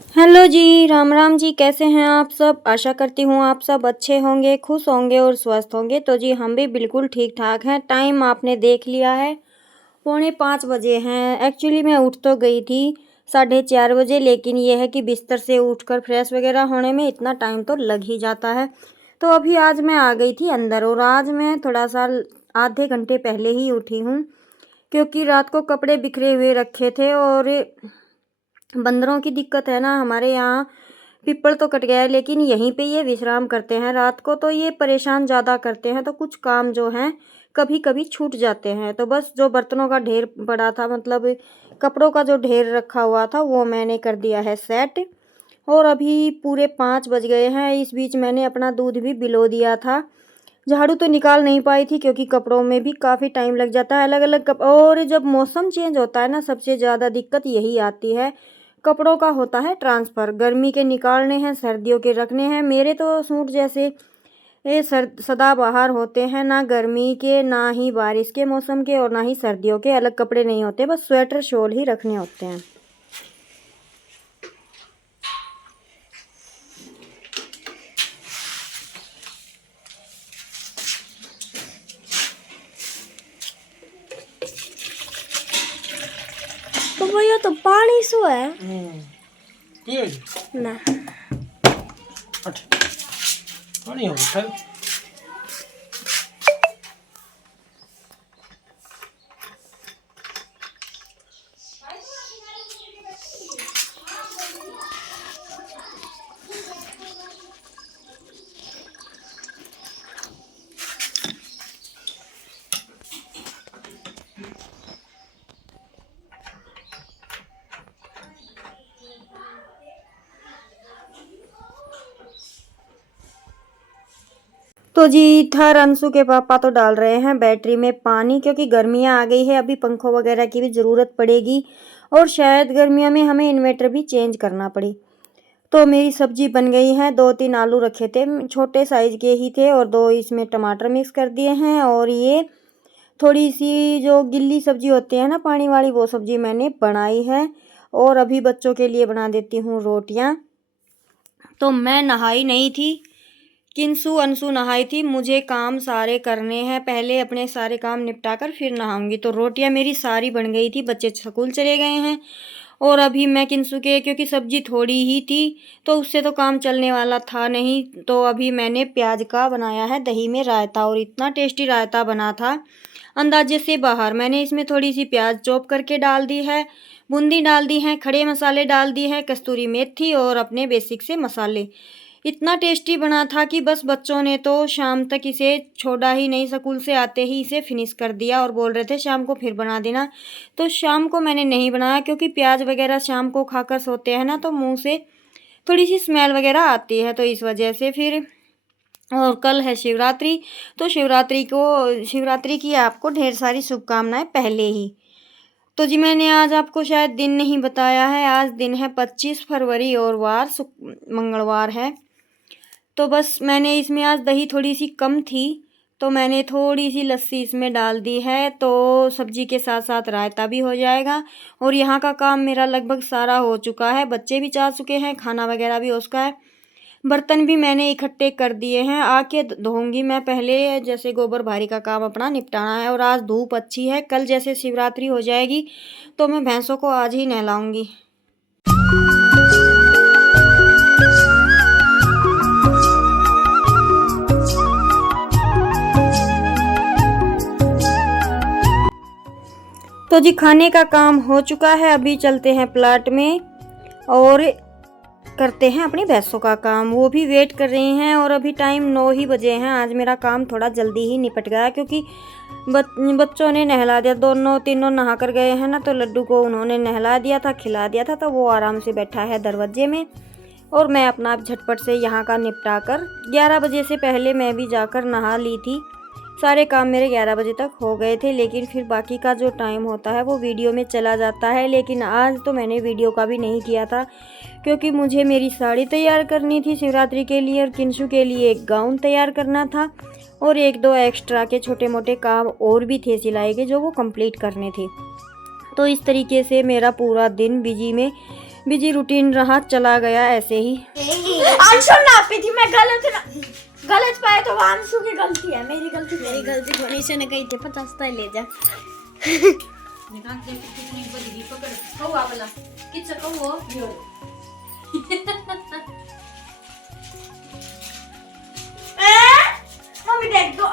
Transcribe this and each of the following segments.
Hello जी, राम राम जी। कैसे हैं आप सब? आशा करती हूँ आप सब अच्छे होंगे, खुश होंगे और स्वस्थ होंगे। तो जी हम भी बिल्कुल ठीक-ठाक हैं। टाइम आपने देख लिया है, पौने 5 बजे हैं। एक्चुअली मैं उठ तो गई थी 4:30 बजे, लेकिन ये है कि बिस्तर से उठकर फ्रेश वगैरह होने में इतना टाइम तो लग ही जाता है। तो अभी आज मैं आ गई थी अंदर और आज मैं थोड़ा-सा आधे घंटे पहले ही उठी हूँ, क्योंकि रात को कपड़े बिखरे हुए रखे थे और बंदरों की दिक्कत है ना हमारे यहाँ। पीपल तो कट गया है, लेकिन यहीं पे ये विश्राम करते हैं रात को, तो ये परेशान ज़्यादा करते हैं, तो कुछ काम जो हैं कभी कभी छूट जाते हैं। तो बस जो बर्तनों का ढेर पड़ा था, मतलब कपड़ों का जो ढेर रखा हुआ था, वो मैंने कर दिया है सेट। और अभी पूरे 5 बज गए हैं। इस बीच मैंने अपना दूध भी बिलो दिया था। झाड़ू तो निकाल नहीं पाई थी, क्योंकि कपड़ों में भी काफ़ी टाइम लग जाता है, अलग अलग कप और जब मौसम चेंज होता है ना, सबसे ज़्यादा दिक्कत यही आती है। कपड़ों का होता है ट्रांसफ़र, गर्मी के निकालने हैं, सर्दियों के रखने हैं। मेरे तो सूट जैसे ये सदाबहार होते हैं, ना गर्मी के, ना ही बारिश के मौसम के और ना ही सर्दियों के। अलग कपड़े नहीं होते, बस स्वेटर शॉल ही रखने होते हैं। तो भैया तो पानी सो है तेज ना। हट पानी हो गया। तो जी इधर अंशु के पापा तो डाल रहे हैं बैटरी में पानी, क्योंकि गर्मियाँ आ गई है, अभी पंखों वगैरह की भी ज़रूरत पड़ेगी और शायद गर्मियों में हमें इन्वर्टर भी चेंज करना पड़े। तो मेरी सब्जी बन गई है। 2-3 आलू रखे थे, छोटे साइज़ के ही थे, और 2 इसमें टमाटर मिक्स कर दिए हैं। और ये थोड़ी सी जो गिल्ली सब्जी होती है ना, पानी वाली, वो सब्जी मैंने बनाई है। और अभी बच्चों के लिए बना देती हूँ रोटियाँ। तो मैं नहाई नहीं थी, किंसु अंशु नहाई थी। मुझे काम सारे करने हैं, पहले अपने सारे काम निपटा कर फिर नहाऊंगी। तो रोटियां मेरी सारी बन गई थी, बच्चे स्कूल चले गए हैं। और अभी मैं किंसु के, क्योंकि सब्जी थोड़ी ही थी तो उससे तो काम चलने वाला था नहीं, तो अभी मैंने प्याज का बनाया है दही में रायता, और इतना टेस्टी रायता बना था अंदाजे से बाहर। मैंने इसमें थोड़ी सी प्याज चॉप करके डाल दी है, बूंदी डाल दी है, खड़े मसाले डाल दिए हैं, कस्तूरी मेथी और अपने बेसिक से मसाले। इतना टेस्टी बना था कि बस बच्चों ने तो शाम तक इसे छोड़ा ही नहीं, स्कूल से आते ही इसे फिनिश कर दिया और बोल रहे थे शाम को फिर बना देना। तो शाम को मैंने नहीं बनाया, क्योंकि प्याज वगैरह शाम को खाकर सोते हैं ना, तो मुंह से थोड़ी सी स्मेल वगैरह आती है, तो इस वजह से फिर। और कल है शिवरात्रि, तो शिवरात्रि की आपको ढेर सारी शुभकामनाएं पहले ही। तो जी मैंने आज आपको शायद दिन नहीं बताया है, आज दिन है 25 फरवरी और वार मंगलवार है। तो बस मैंने इसमें आज दही थोड़ी सी कम थी, तो मैंने थोड़ी सी लस्सी इसमें डाल दी है, तो सब्जी के साथ साथ रायता भी हो जाएगा। और यहाँ का काम मेरा लगभग सारा हो चुका है, बच्चे भी जा चुके हैं, खाना वगैरह भी उसका है, बर्तन भी मैंने इकट्ठे कर दिए हैं। आके धोऊंगी मैं पहले, जैसे गोबर भारी का काम अपना निपटाना है। और आज धूप अच्छी है, कल जैसे शिवरात्रि हो जाएगी तो मैं भैंसों को आज ही नहलाऊंगी। तो जी खाने का काम हो चुका है, अभी चलते हैं प्लाट में और करते हैं अपनी भैंसों का काम। वो भी वेट कर रही हैं और अभी टाइम 9 ही बजे हैं। आज मेरा काम थोड़ा जल्दी ही निपट गया, क्योंकि बच्चों ने नहला दिया, दोनों तीनों नहा कर गए हैं ना, तो लड्डू को उन्होंने नहला दिया था, खिला दिया था, तो वो आराम से बैठा है दरवाजे में। और मैं अपना झटपट से यहाँ का निपटा कर 11 बजे से पहले मैं भी जाकर नहा ली थी। सारे काम मेरे 11 बजे तक हो गए थे, लेकिन फिर बाकी का जो टाइम होता है वो वीडियो में चला जाता है। लेकिन आज तो मैंने वीडियो का भी नहीं किया था, क्योंकि मुझे मेरी साड़ी तैयार करनी थी शिवरात्रि के लिए, और किंशु के लिए एक गाउन तैयार करना था, और 1-2 एक्स्ट्रा के छोटे मोटे काम और भी थे सिलाई के, जो वो कंप्लीट करने थे। तो इस तरीके से मेरा पूरा दिन बिजी में बिजी रूटीन रहा, चला गया ऐसे ही। अंशु नापी थी मैं, गलत पाए तो अंशु की गलती है, मेरी गलती थोड़ी से ने कही थी 50 तो ले जा। मम्मी देख दो,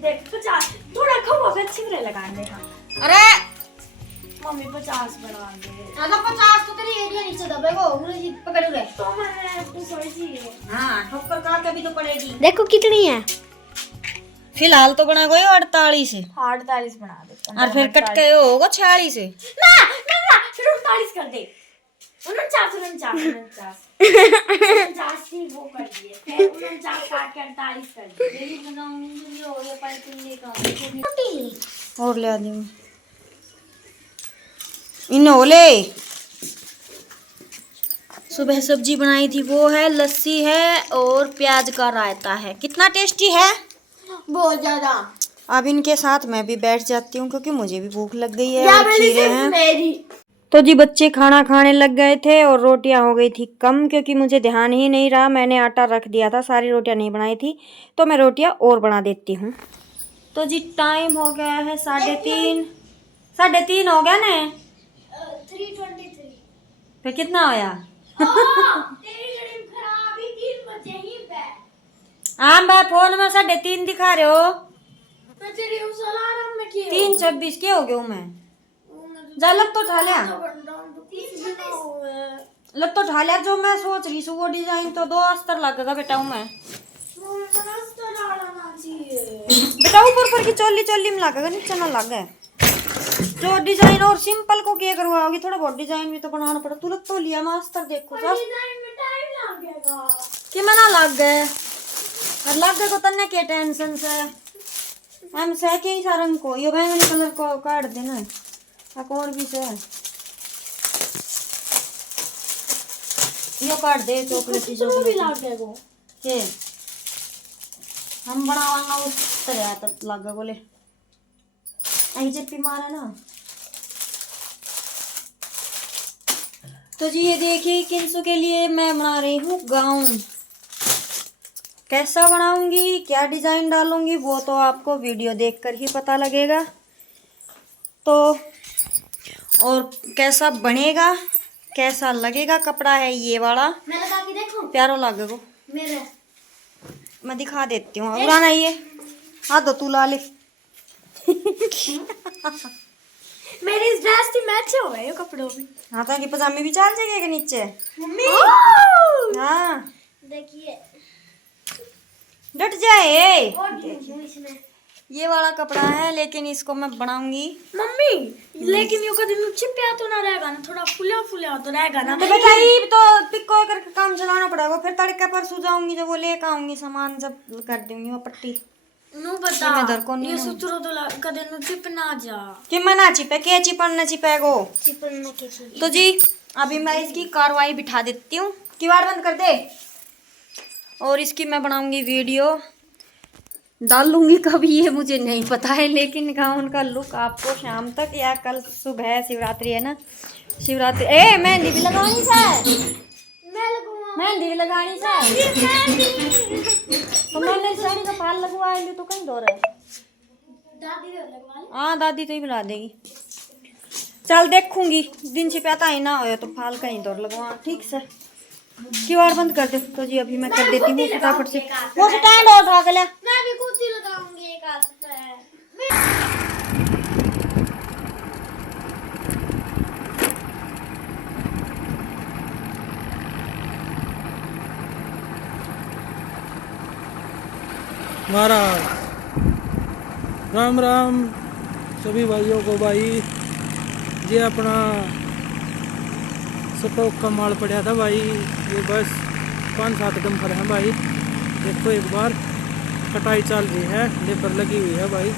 देख 50 थोड़ा खाओ फिर छिमरे लगा दे। अरे मम्मी 50 बढ़ा दे। 50 तो तेरी एरिया नीचे दबेगो, गुरुजी पकड़ ले। तो मैंने तो सोची है। हाँ, ठोकर खा के भी तो पड़ेगी। देखो कितनी है, फिलहाल तो बना गई 48 से, 48 बना दे। और फिर कट के होगा 46 से। ना ना ना, फिर 39 कर दे। 49 थी वो कर दिए, फिर 49 काट के 48 कर दिए। मेरी बनाऊंगी हो गया पर तुमने कहा और ले आ दूँ इनोले। सुबह सब्जी बनाई थी वो है, लस्सी है और प्याज का रायता है। कितना टेस्टी है, बहुत ज्यादा। अब इनके साथ मैं भी बैठ जाती हूँ क्योंकि मुझे भी भूख लग गई है और खीरे हैं। मेरी तो जी बच्चे खाना खाने लग गए थे और रोटियां हो गई थी कम, क्योंकि मुझे ध्यान ही नहीं रहा। मैंने आटा रख दिया था, सारी रोटियां नहीं बनाई थी, तो मैं रोटियां और बना देती हूँ। तो जी टाइम हो गया है 3:30, 3:30 हो गया ना। 3:23 फिर कितना होया? तेरी घड़ी खराब ही 3 बजे ही पे। हाँ मैं फोन में 3:30 दिखा रहे हो। मैं तेरी उस अलार्म में किया 3:26 के हो गया हूँ मैं। जा लग तो उठा लिया, लग तो उठा लिया। जो मैं सोच रही हूँ वो डिजाइन तो 2 अस्तर लगेगा बेटा हूँ मैं। बेटा ऊपर की चोली में लगेगा, नीचे ना लगे। जो डिजाइन और सिंपल को क्या करवाओगी, थोड़ा बहुत डिजाइन भी तो बनाना पड़ा। तू लग तो लिया मैं अस्तर देखो कि मना लग गए, लग गए को तन्ने के टेंशन से हम सह के ही सारंग को यो बैंगनी कलर को काट देना और भी से यो काट दे चॉकलेटी भी लग गया वो के हम बनावांगा उस तरह तक लगा बोले ऐसे जब भी मारा ना। तो जी ये देखिए किंसु के लिए मैं बना रही हूँ गाउन। कैसा बनाऊंगी, क्या डिजाइन डालूंगी, वो तो आपको वीडियो देखकर ही पता लगेगा। तो और कैसा बनेगा, कैसा लगेगा। कपड़ा है ये वाला, मैं लगा के देखूं प्यारो लगेगा। मेरे मैं दिखा देती हूँ। उड़ाना ये हाँ तो तू ला ले। मेरी इस ड्रेस से मैच हो गए कपड़ों में। हाँ तो पजामे भी चल जाएगा नीचे। मम्मी हाँ देखिए डट जाए। और इसमें ये वाला कपड़ा है, लेकिन इसको मैं बनाऊंगी। मम्मी लेकिन यो कभी चिपया तो ना रहेगा ना, थोड़ा फुला फुला तो रहेगा ना। तो बेटा ये तो पिको करके काम चलाना पड़ेगा। फिर तड़के पर सो जाऊंगी, जब वो लेकर आऊंगी सामान जब कर दूंगी वो पट्टी। नु बता मैं दर को नहीं ये सुतरो तो कदे नु चिप ना जा कि मना चिपे के चिपन न चिपेगो। चिपन के छी। तो जी अभी मैं इसकी कार्रवाई बिठा देती हूँ। किवाड़ बंद कर दे। और इसकी मैं बनाऊंगी वीडियो, डालूंगी कभी ये मुझे नहीं पता है, लेकिन गाउन का लुक आपको शाम तक या कल सुबह, शिवरात्रि है ना, शिवरात्रि ए मेहंदी भी लगानी है। मैं लगूंगा मेहंदी भी लगानी है। तो मैंने साड़ी का फाल लगवा ली तो कहीं दौड़ है। दादी ने लगवा ली। हाँ दादी तो ही बुला देगी। चल देखूंगी, दिन से पता ही ना हो तो फाल कहीं दौड़ लगवा। ठीक से किवाड़ बंद कर दे। तो जी अभी मैं कर देती हूँ फटाफट से। वो स्टैंड और उठा के ले। मैं भी कुर्ती लगाऊंगी एक हाथ पे। महाराज राम राम सभी भाइयों को। भाई ये अपना स्टॉक का माल पड़ा था भाई, ये बस 5-7 डंपर हैं भाई। देखो एक बार कटाई चल रही है, लेबर लगी हुई है भाई।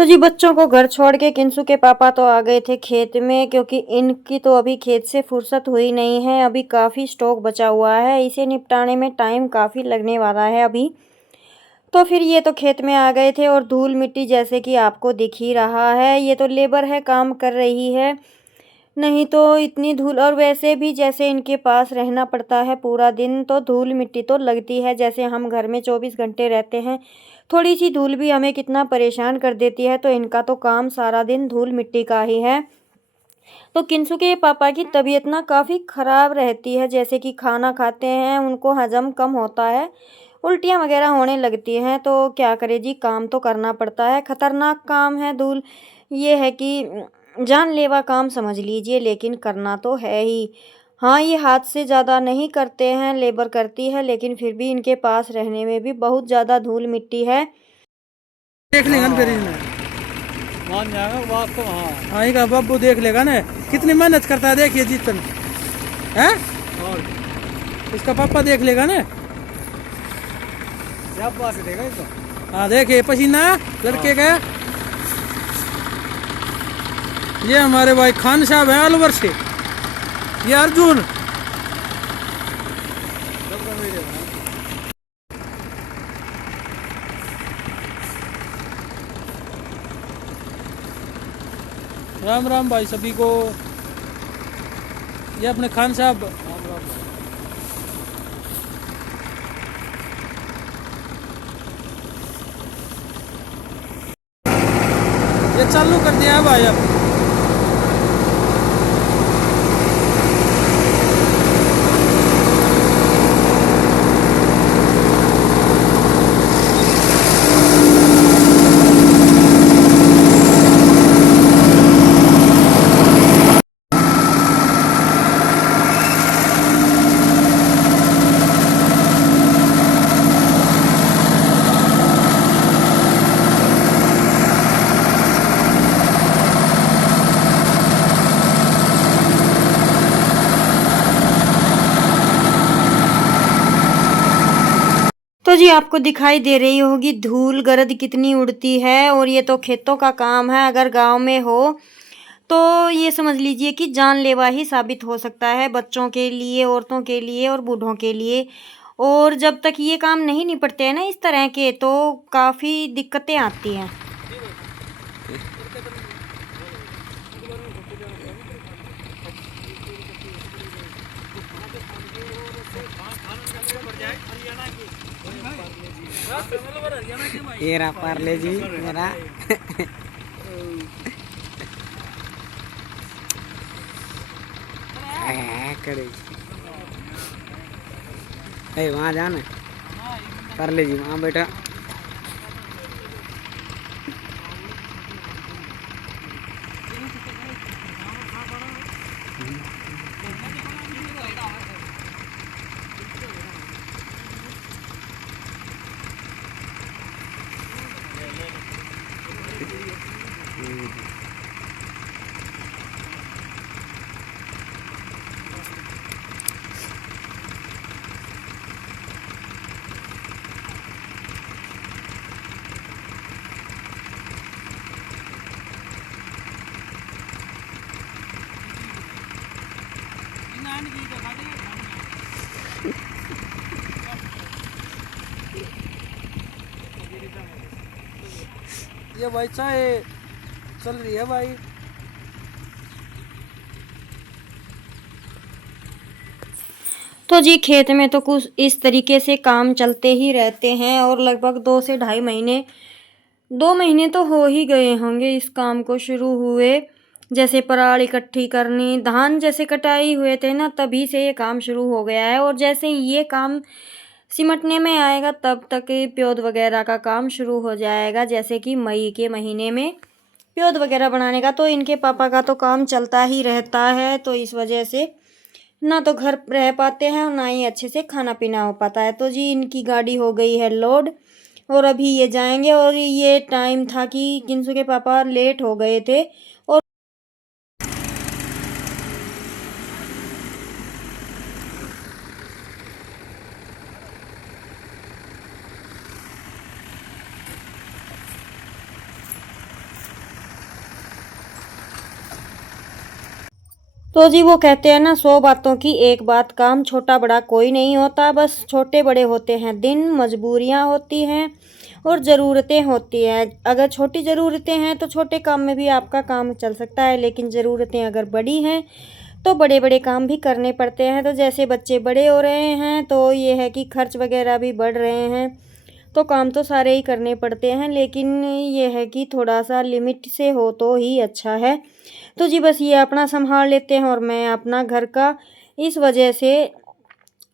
तो जी बच्चों को घर छोड़ के किंसू के पापा तो आ गए थे खेत में, क्योंकि इनकी तो अभी खेत से फुर्सत हुई नहीं है। अभी काफ़ी स्टॉक बचा हुआ है, इसे निपटाने में टाइम काफ़ी लगने वाला है अभी। तो फिर ये तो खेत में आ गए थे और धूल मिट्टी जैसे कि आपको दिख ही रहा है, ये तो लेबर है काम कर रही है, नहीं तो इतनी धूल। और वैसे भी जैसे इनके पास रहना पड़ता है पूरा दिन, तो धूल मिट्टी तो लगती है। जैसे हम घर में 24 घंटे रहते हैं, थोड़ी सी धूल भी हमें कितना परेशान कर देती है, तो इनका तो काम सारा दिन धूल मिट्टी का ही है। तो किंसू के पापा की तबीयत ना काफ़ी ख़राब रहती है, जैसे कि खाना खाते हैं उनको हजम कम होता है, उल्टियाँ वगैरह होने लगती हैं। तो क्या करे जी, काम तो करना पड़ता है, ख़तरनाक काम है धूल। ये है कि जानलेवा काम समझ लीजिए, लेकिन करना तो है ही। हाँ, ये हाथ से ज़्यादा नहीं करते हैं, लेबर करती है, लेकिन फिर भी इनके पास रहने में भी बहुत ज़्यादा धूल मिट्टी है। देख लेगा ना फिर इसमें मान जाएगा बात तो। हाँ आएगा बब्बू, देख लेगा ना कितनी मेहनत करता है। देखिए जीतन है, और इसका पापा देख लेगा ना। क्या बात है, देखा इसको। हाँ देखिए पसीना लड़के का। ये हमारे भाई खान साहब हैं अलवर से, ये अर्जुन। राम राम भाई सभी को। ये अपने खान साहब। ये चालू कर दिया है भाई अब। तो जी आपको दिखाई दे रही होगी धूल गर्द कितनी उड़ती है, और ये तो खेतों का काम है। अगर गांव में हो तो ये समझ लीजिए कि जानलेवा ही साबित हो सकता है, बच्चों के लिए, औरतों के लिए और बूढ़ों के लिए। और जब तक ये काम नहीं निपटते हैं ना इस तरह के, तो काफ़ी दिक्कतें आती हैं। ये रहा पार्ले जी मेरा। करे वहाँ जाना पार्ले जी, वहाँ बैठा। ये भाई चाय चल रही है भाई। तो जी खेत में तो कुछ इस तरीके से काम चलते ही रहते हैं, और लगभग 2 से ढाई महीने, 2 महीने तो हो ही गए होंगे इस काम को शुरू हुए। जैसे पराल इकट्ठी करनी, धान जैसे कटाई हुए थे ना, तभी से ये काम शुरू हो गया है। और जैसे ये काम सिमटने में आएगा तब तक प्योद वगैरह का काम शुरू हो जाएगा, जैसे कि मई के महीने में प्योद वगैरह बनाने का। तो इनके पापा का तो काम चलता ही रहता है, तो इस वजह से ना तो घर रह पाते हैं और ना ही अच्छे से खाना पीना हो पाता है। तो जी इनकी गाड़ी हो गई है लोड, और अभी ये जाएंगे। और ये टाइम था कि किंसू के पापा लेट हो गए थे, और तो जी वो कहते हैं ना, 100 बातों की एक बात काम, छोटा बड़ा कोई नहीं होता, बस छोटे बड़े होते हैं दिन, मजबूरियां होती हैं और ज़रूरतें होती हैं। अगर छोटी ज़रूरतें हैं तो छोटे काम में भी आपका काम चल सकता है, लेकिन ज़रूरतें अगर बड़ी हैं तो बड़े बड़े काम भी करने पड़ते हैं। तो जैसे बच्चे बड़े हो रहे हैं तो ये है कि खर्च वगैरह भी बढ़ रहे हैं, तो काम तो सारे ही करने पड़ते हैं, लेकिन ये है कि थोड़ा सा लिमिट से हो तो ही अच्छा है। तो जी बस ये अपना संभाल लेते हैं और मैं अपना घर का, इस वजह से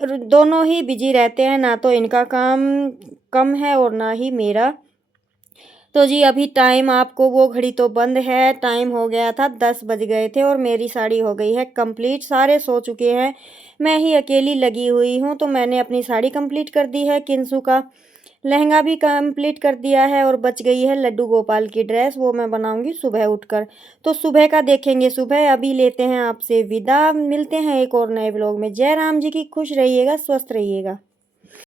दोनों ही बिजी रहते हैं, ना तो इनका काम कम है और ना ही मेरा। तो जी अभी टाइम, आपको वो घड़ी तो बंद है, टाइम हो गया था 10 बज गए थे और मेरी साड़ी हो गई है कंप्लीट। सारे सो चुके हैं, मैं ही अकेली लगी हुई हूँ। तो मैंने अपनी साड़ी कंप्लीट कर दी है, किंसू का लहंगा भी कंप्लीट कर दिया है और बच गई है लड्डू गोपाल की ड्रेस, वो मैं बनाऊंगी सुबह उठकर। तो सुबह का देखेंगे सुबह। अभी लेते हैं आपसे विदा, मिलते हैं एक और नए व्लॉग में। जय राम जी की, खुश रहिएगा, स्वस्थ रहिएगा।